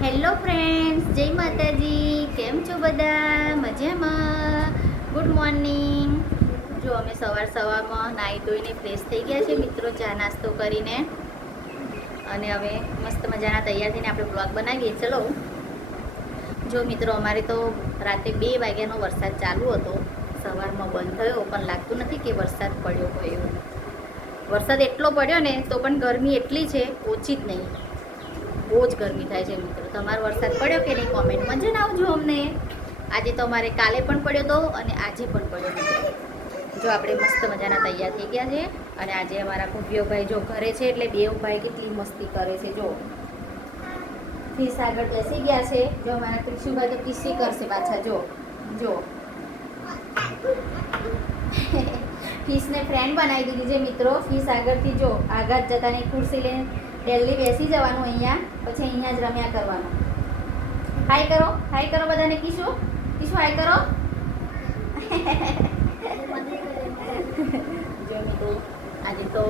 Hello friends, જય માતાજી. કેમ છો બધા? મજામાં? Good morning. જો અમે સવારમાં નાહી ધોઈને ફ્રેશ થઈ ગયા છે મિત્રો, ચા નાસ્તો કરીને, અને હવે મસ્ત મજાના તૈયાર થઈને આપણે બ્લોગ બનાવીએ. ચલો. જો મિત્રો, અમારે તો રાતે 2 વાગ્યાનો વરસાદ ચાલુ હતો. સવારમાં બંધ થયો, પણ લાગતું નથી કે વરસાદ પડ્યો હોય એવું. વરસાદ એટલો પડ્યો ને તો પણ ગરમી એટલી છે, ઓછી જ નહીં. બહુ જ ગરમી થાય છે મિત્રો. તમારો વરસાદ પડ્યો કે નહીં? કોમેન્ટમાં જણાવજો અમને. આજે તો અમારે કાલે પણ પડ્યો હતો અને આજે પણ પડ્યો મિત્રો. જો આપણે મસ્ત મજાના તૈયાર થઈ ગયા છે, અને આજે અમારા ભવ્યોભાઈ જો ઘરે છે, એટલે બે ભાઈ કેટલી મસ્તી કરે છે. જો ફીસ આગળ બેસી ગયા છે. જો અમારા ક્રિશુભાઈ તો કિસ્સી કરશે પાછા. જો જો ફીસને ફ્રેન્ડ બનાવી દીધી છે મિત્રો. ફીસ આગળથી જો આગળ જતાની ખુરશી લઈને ડેલી બેસી જવાનું અહીંયા, પછી અહીંયા જ રમ્યા કરવાનું. હાય કરો, હાય કરો બધાને. કિશુ હાય કરો. જો મિત્રો, આજે તો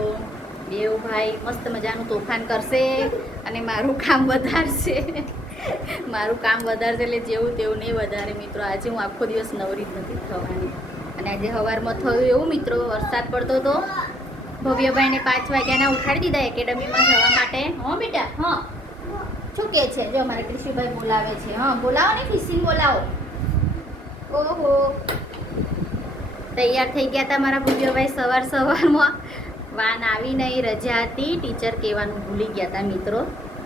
બેવ ભાઈ મસ્ત મજાનું તોફાન કરશે અને મારું કામ વધારશે. મારું કામ વધારશે એટલે જેવું તેવું નહીં વધારે મિત્રો. આજે હું આખો દિવસ નવરી જ નથી થવાની. અને આજે સવારમાં થયું એવું મિત્રો, વરસાદ પડતો હતો. ભવ્યભાઈને 5 વાગ્યાના ઉઠાડી દીધા એકેડમીમાં જવા માટે. હા બેટા, હા શું કહે છે? જો અમારે ક્રિશુભાઈ બોલાવે છે. હા બોલાવો ને, ફિશિંગ બોલાવો. ઓહો, તૈયાર થઈ ગયા હતા મારા ભવ્યભાઈ સવારમાં. વાન આવી નહીં, રજા હતી. ટીચર કહેવાનું ભૂલી ગયા હતા મિત્રો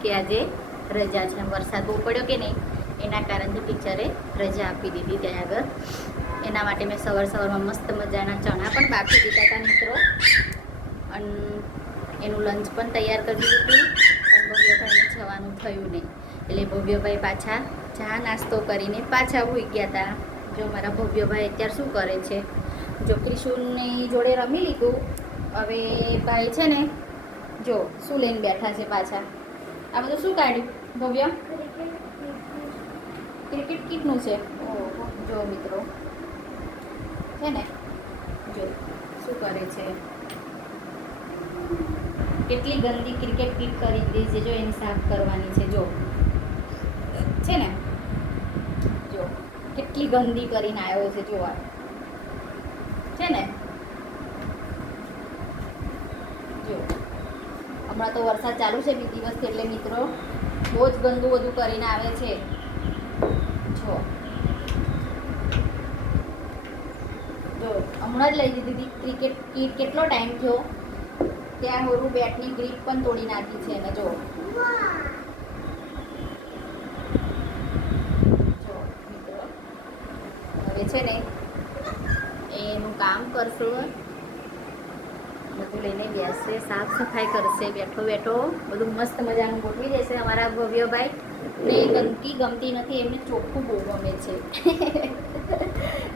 કે આજે રજા છે. વરસાદ બહુ પડ્યો કે નહીં, એના કારણથી ટીચરે રજા આપી દીધી ત્યાં આગળ. એના માટે મેં સવારમાં મસ્ત મજાના ચણા પણ બાફી દીધા હતા મિત્રો, અને એનું લંચ પણ તૈયાર કરી દીધું. પણ ભવ્યભાઈને જવાનું થયું નહીં, એટલે ભવ્યભાઈ પાછા ચા નાસ્તો કરીને પાછા હોઈ ગયા હતા. જો મારા ભવ્યભાઈ અત્યારે શું કરે છે? જો ક્રિશુની જોડે રમી લીધું. હવે ભાઈ છે ને, જો શું લઈને બેઠા છે પાછા. આ બધું શું કાઢ્યું ભવ્ય? ક્રિકેટ કીટનું છે. ઓહો, જો મિત્રો છે ને, જો શું કરે છે. કેટલી ગંદી ક્રિકેટ કીટ કરી દીધી છે. જો એને સાફ કરવાની છે. જો છે ને, જો કેટલી ગંદી કરીને આવ્યો છે. જોવા છે ને. જો હમણાં તો વરસાદ ચાલુ છે 2 દિવસથી, એટલે મિત્રો બહુ જ ગંદુ બધું કરીને આવે છે. જો જો હમણાં જ લઈ દીધી ક્રિકેટ કીટ. કેટલો ટાઈમ થયો, ત્યાં હોરું બેટની ગ્રીપ પણ તોડી નાખી છે એને. જો મિત્રો, હવે છે ને એનું કામ કરશું, બધું લઈને બેસશે, સાફ સફાઈ કરશે. બેઠો બધું મસ્ત મજાનું ગોઠવી દેશે અમારા ભવ્યભાઈ. ને ગંદકી ગમતી નથી, એમને ચોખ્ખું બહુ ગમે છે.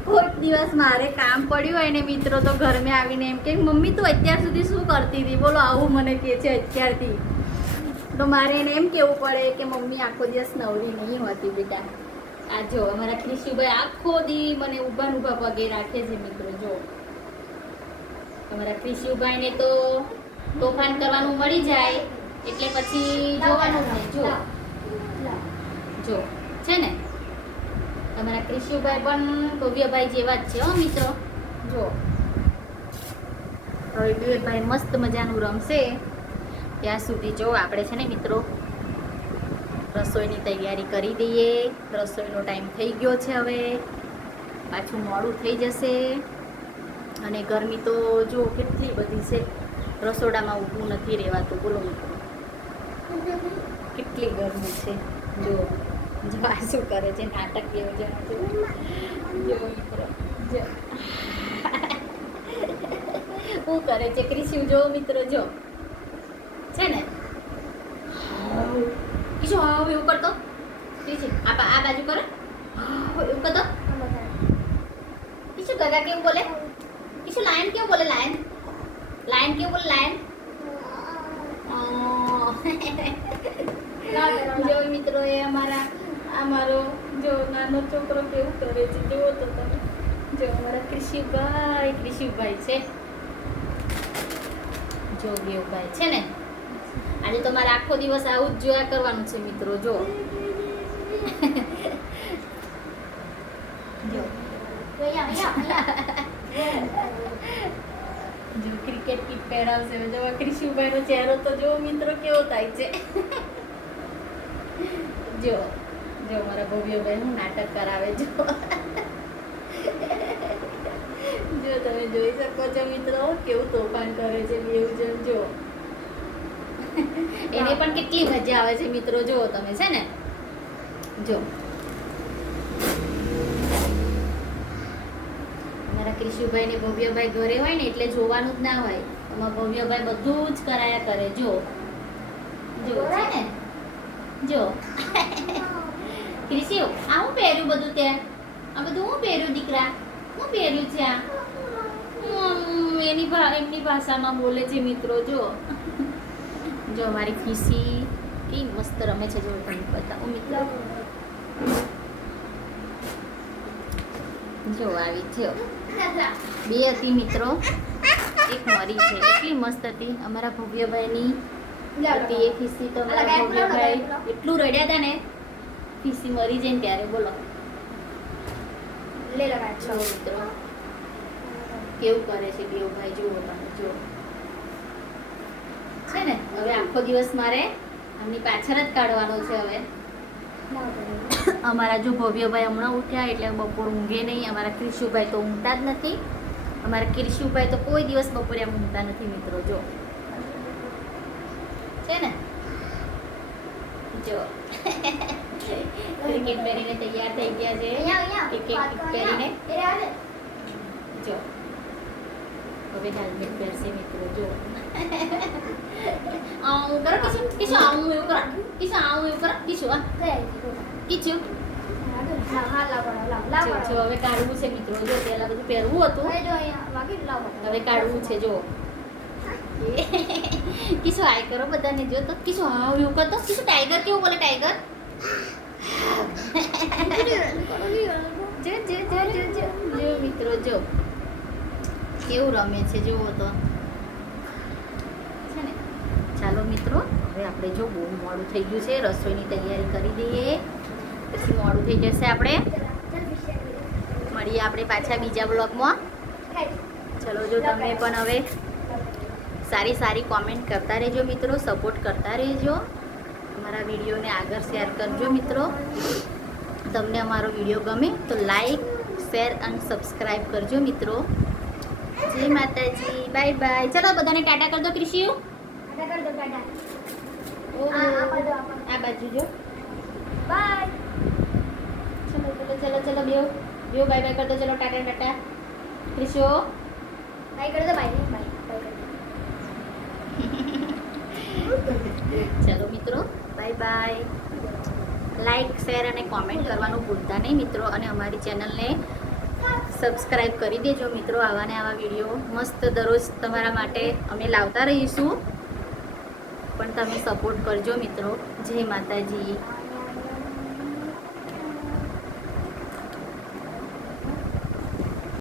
કોઈક દિવસ મારે કામ પડ્યું હોય ને મિત્રો, તો ઘરમાં આવીને એમ કે મમ્મી તું અત્યાર સુધી શું કરતી હતી? બોલો, આવું મને કહે છે અત્યારથી. તો મારે એને એમ કહેવું પડે કે મમ્મી આખો દિવસ નવરી નહીં હોતી બેટા. આ જો અમારા ક્રિશુભાઈ આખો દી મને ઊભા પગે રાખે છે મિત્રો. જો અમારા ક્રિશુભાઈને તો તોફાન કરવાનું મળી જાય એટલે પછી જોવાનું નહીં. જો છે ને, તમારા ક્રિશુભાઈ પણ ભવ્યભાઈ જેવા જ છે હો મિત્રો. જો હવે બે ભાઈ મસ્ત મજાનું રમશે ત્યાં સુધી જો આપણે છે ને મિત્રો રસોઈની તૈયારી કરી દઈએ. રસોઈનો ટાઈમ થઈ ગયો છે, હવે પાછું મોડું થઈ જશે. અને ગરમી તો જો કેટલી બધી છે, રસોડામાં ઊભું નથી રહેવાતું. બોલો મિત્રો, કેટલી ગરમી છે. જો જો આ શું કરે છે, નાટક જેવું છે. જો મિત્રો, જો શું કરે છે ક્રિશુ? જો મિત્રો, જો છે ને, કિશુ હાવ એવું કરતો. કિશુ આ બાજુ કરે, એવું કરતો. કિશુ ગગા કેવું બોલે? કિશુ લાયન કેવું બોલે? લાયન કેવું બોલે? લાયન. જો મિત્રો, એ અમારો જો નાનો છોકરો કેવું કરે છે, કેવો તો તમે. જો અમારા ક્રિશુભાઈ છે. જો બેવભાઈ છે ને, આજે તો મારે આખો દિવસ આવું જ જોયા કરવાનું છે મિત્રો. જો જો જો ક્રિકેટ કીટ પહેરાવશે. જો ક્રિશુભાઈનો ચહેરો તો જો મિત્રો કેવો થાય છે. જો જો મારા ભવ્યભાઈ હું નાટક કરાવે. જો જો તમે જોઈ શકો છો મિત્રો કેવું તોફાન કરે છે બેઉ જણ. જો એને પણ કેટલી મજા આવે છે મિત્રો. જો તમે છે ને જો અમારા ક્રિશુભાઈ ને ભવ્યભાઈ ઘરે હોય ને એટલે જોવાનું જ ના હોય. અમારા ભવ્યભાઈ બધું જ કરાયા કરે. જો જો છે ને જો ક્રિશુ આ હું પહેર્યું બધું ત્યાં? આ બધું હું પહેર્યું દીકરા? હું પહેર્યું છે આ? એમની ભાષામાં બોલે છે મિત્રો. જો જો અમારી ખીસી કે મસ્ત રમે છે. જો તમને બતાવું મિત્રો. જો આવી જો બે હતી મિત્રો, એક મરી છે. એટલી મસ્ત હતી અમારા ભવ્યભાઈની હતી એ ખીસી. તો અમારા ભવ્યભાઈ એટલું રડ્યા હતા ને ખીસી મરી જાય ને ત્યારે. બોલો જો મિત્રો કેવું કરે છે બેઉભાઈ. જુઓ તમે જો છે ને. હવે આખો દિવસ મારે આમની પાછળ જ કાઢવાનો છે. હવે અમારા જો ભવ્યભાઈ હમણાં ઉઠ્યા એટલે બપોર ઊંઘે નહીં. અમારા ક્રિશુભાઈ તો ઊંઘતા જ નથી. અમારા ક્રિશુભાઈ તો કોઈ દિવસ બપોરે આમ ઊંઘતા નથી મિત્રો. જો છે ને જો ક્રિકેટ પહેરીને તૈયાર થઈ ગયા છે. ક્રિકેટ પહેરીને જો હવે હેલ્મેટ પહેરશે મિત્રો. જો આવું કરો કિશુ. કિશુ આવું એવું કરો. કિશુ આવું એવું કરો. કિશુ આ કિશુ જો હવે કાઢવું છે મિત્રો. જો પહેલા બધું પહેરવું હતું, હવે કાઢવું છે. જો કિશુ આય કરો બધાને. જો તો કિશુ આવું એવું કરતો. કિશુ ટાઈગર કેવું બોલે? ટાઈગર જો મિત્રો જો કેવું રમે છે. જુઓ તો છે ને. ચાલો મિત્રો હવે આપણે જો બહુ મોડું થઈ ગયું છે, રસોઈની તૈયારી કરી દઈએ પછી મોડું થઈ જશે. આપણે મળીએ આપણે પાછા બીજા બ્લોગમાં. ચલો જો તમે પણ હવે સારી સારી કોમેન્ટ કરતા રહેજો મિત્રો, સપોર્ટ કરતા રહેજો. અમારા વિડીયોને આગળ શેર કરજો મિત્રો. તમને અમારો વિડીયો ગમે તો લાઈક શેર અને સબસ્ક્રાઈબ કરજો મિત્રો. જય માતાજી. Bye bye. ચલો બધાને ટાટા કરી દો. ક્રિશુ આ બાજુ જો. બાય. ચલો ચલો ચલો ચલો બેવ બાય બાય કરી દો. ચલો ટાટા ટાટા. ક્રિશુ બાય કરી દો. બાય બાય ચલો મિત્રો બાય બાય. લાઈક શેર અને કોમેન્ટ કરવાનું ભૂલતા નહીં મિત્રો. અને અમારી ચેનલને સબસ્ક્રાઈબ કરી દેજો મિત્રો. આવા ને આવા વિડીયો મસ્ત દરરોજ તમારા માટે અમે લાવતા રહીશું, પણ તમે સપોર્ટ કરજો મિત્રો. જય માતાજી.